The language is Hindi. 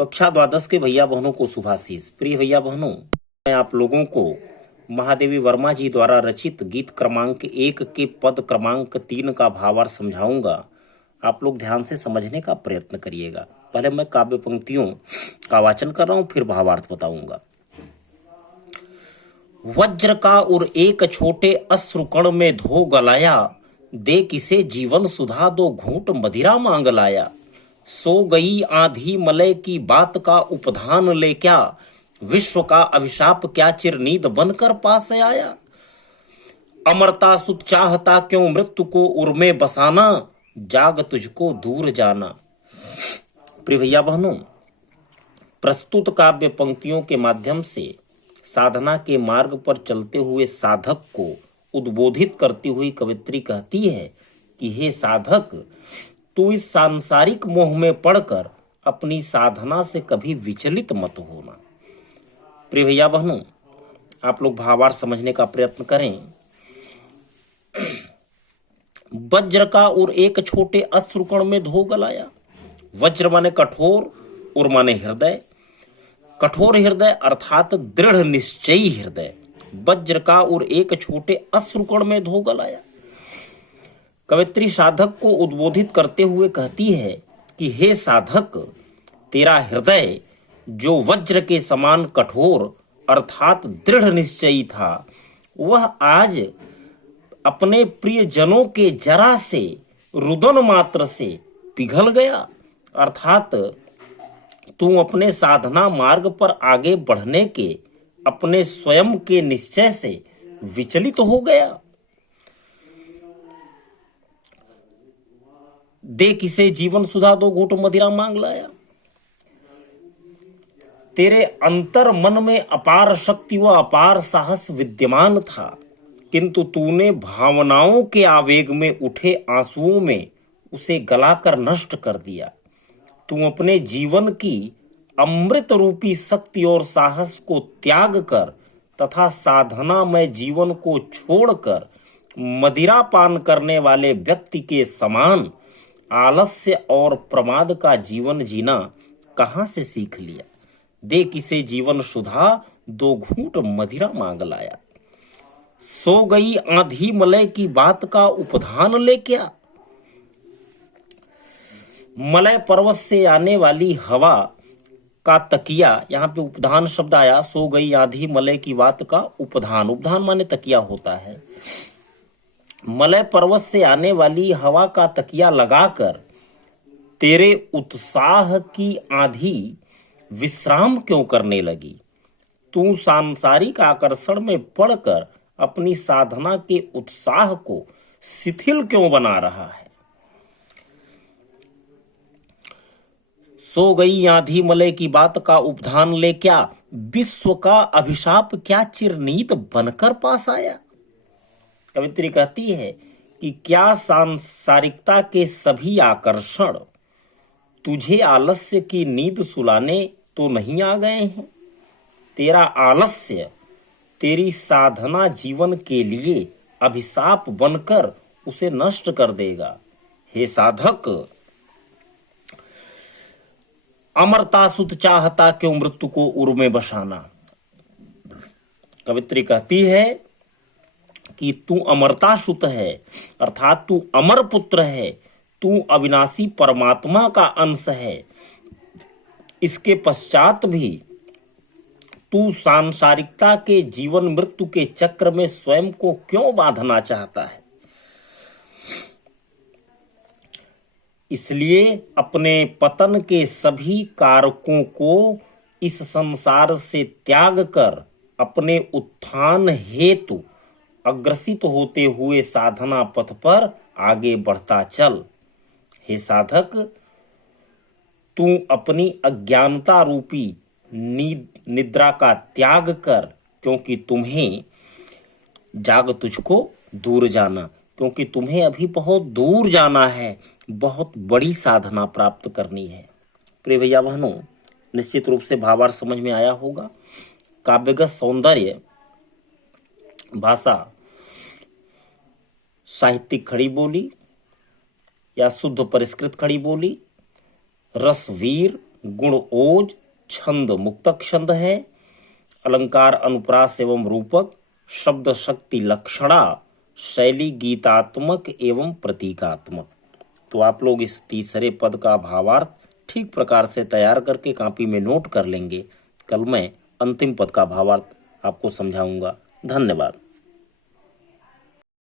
कक्षा द्वादश के भैया बहनों को शुभाशीष। प्रिय भैया बहनों, मैं आप लोगों को महादेवी वर्मा जी द्वारा रचित गीत क्रमांक 1 के पद क्रमांक 3 का भावार्थ समझाऊंगा। आप लोग ध्यान से समझने का प्रयत्न करिएगा। पहले मैं काव्य पंक्तियों का वाचन कर रहा हूं, फिर भावार्थ बताऊंगा। वज्र का उर एक छोटे अश्रुकण में धो गलाया, दे किसे जीवन सुधा दो घूंट मदिरा मांग लाया। सो गई आंधी मलय की बात का उपधान ले क्या, विश्व का अभिशाप क्या चिरनीद बनकर पास आया। अमरता सुत चाहता क्यों मृत्यु को उर में बसाना, जाग तुझको दूर जाना। प्रिय भैया बहनों, प्रस्तुत काव्य पंक्तियों के माध्यम से साधना के मार्ग पर चलते हुए साधक को उद्बोधित करती हुई कवित्री कहती है कि हे साधक, तू इस सांसारिक मोह में पड़कर अपनी साधना से कभी विचलित मत होना। प्रिय भैया बहनों, आप लोग भावार्थ समझने का प्रयत्न करें। वज्र का उर एक छोटे अश्रुकण में धो गलाया। वज्र माने कठोर, उर माने हृदय। कठोर हृदय अर्थात दृढ़ निश्चयी हृदय। वज्र का उर एक छोटे अश्रुकण में धो गलाया। कवित्री साधक को उद्बोधित करते हुए कहती है कि हे साधक, तेरा हृदय जो वज्र के समान कठोर अर्थात दृढ़ निश्चयी था, वह आज अपने प्रिय जनों के जरा से रुदन मात्र से पिघल गया। अर्थात तू अपने साधना मार्ग पर आगे बढ़ने के अपने स्वयं के निश्चय से विचलित हो गया। दे किसे जीवन सुधा दो घूंट मदिरा मांग लाया। तेरे अंतर मन में अपार शक्ति व अपार साहस विद्यमान था, किंतु तूने भावनाओं के आवेग में उठे आंसुओं में उसे गलाकर नष्ट कर दिया। तू अपने जीवन की अमृत रूपी शक्ति और साहस को त्याग कर तथा साधना में जीवन को छोड़कर मदिरा पान करने वाले व्यक्ति के समान आलस्य और प्रमाद का जीवन जीना कहां से सीख लिया। दे किसे जीवन सुधा दो घूंट मदिरा मांग लाया। सो गई आंधी मलय की बात का उपधान ले क्या। मलय पर्वत से आने वाली हवा का तकिया, यहां पे उपधान शब्द आया। सो गई आंधी मलय की बात का उपधान, उपधान माने तकिया होता है। मलय पर्वत से आने वाली हवा का तकिया लगाकर तेरे उत्साह की आंधी विश्राम क्यों करने लगी। तू सांसारिक आकर्षण में पड़कर अपनी साधना के उत्साह को शिथिल क्यों बना रहा है। सो गई आंधी मलय की बात का उपधान ले क्या, विश्व का अभिशाप क्या चिरनीत बनकर पास आया। कवित्री कहती है कि क्या सांसारिकता के सभी आकर्षण तुझे आलस्य की नींद सुलाने तो नहीं आ गए हैं। तेरा आलस्य तेरी साधना जीवन के लिए अभिशाप बनकर उसे नष्ट कर देगा। हे साधक, अमरता सुत चाहता क्यों मृत्यु को उर में बसाना। कवित्री कहती है कि तू अमरता सुत है, अर्थात तू अमर पुत्र है, तू अविनाशी परमात्मा का अंश है। इसके पश्चात भी तू सांसारिकता के जीवन मृत्यु के चक्र में स्वयं को क्यों बांधना चाहता है। इसलिए अपने पतन के सभी कारकों को इस संसार से त्याग कर अपने उत्थान हेतु अग्रसित होते हुए साधना पथ पर आगे बढ़ता चल। हे साधक, तू अपनी अज्ञानता रूपी निद्रा का त्याग कर, क्योंकि तुम्हें जाग तुझको दूर जाना, क्योंकि तुम्हें अभी बहुत दूर जाना है, बहुत बड़ी साधना प्राप्त करनी है। प्रिय भैया बहनों, निश्चित रूप से भावार्थ समझ में आया होगा। काव्यगत सौंदर्य, भाषा, साहित्यिक खड़ी बोली या शुद्ध परिष्कृत खड़ी बोली, रसवीर गुण ओज, छंद मुक्तक छंद है, अलंकार अनुप्रास एवं रूपक, शब्द शक्ति लक्षणा, शैली गीतात्मक एवं प्रतीकात्मक। तो आप लोग इस तीसरे पद का भावार्थ ठीक प्रकार से तैयार करके कॉपी में नोट कर लेंगे। कल मैं अंतिम पद का भावार्थ आपको समझाऊंगा। धन्यवाद।